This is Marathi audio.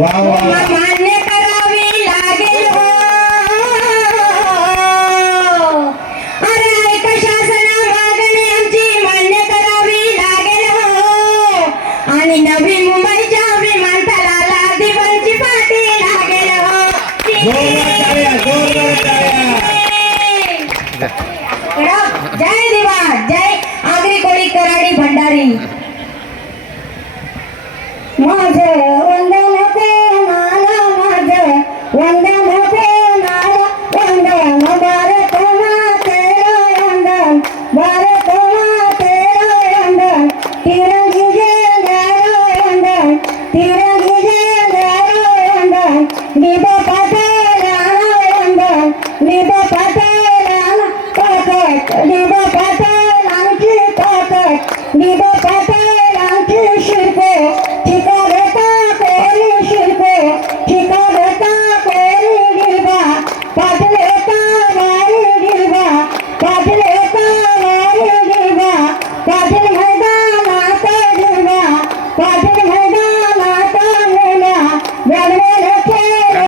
वा वा मान्य करावी लागेल हो. अरे ऐका शासना मागणी आमची मान्य करावी लागेल हो. आणि नवी मुंबईच्या विमानतळाला दिवाळीची पार्टी लागेल हो. जोरदार टाळ्या. जय दिवा जय आगरी कोळी कराडी भंडारी. माझं वंदन कोणाला माझं वंदन कोणाला वंदन भारत मातेला वंदन भारत मातेला वंदन तिरंगी झेंड्याला वंदन तिरंगी झेंड्याला वंदन निभा पाताळाला वंदन निभा पाताळाला ताकद निभा पाताळांची ताकद निभा पाताळांची शिरको पाटील मैदानात गिरवा पाटील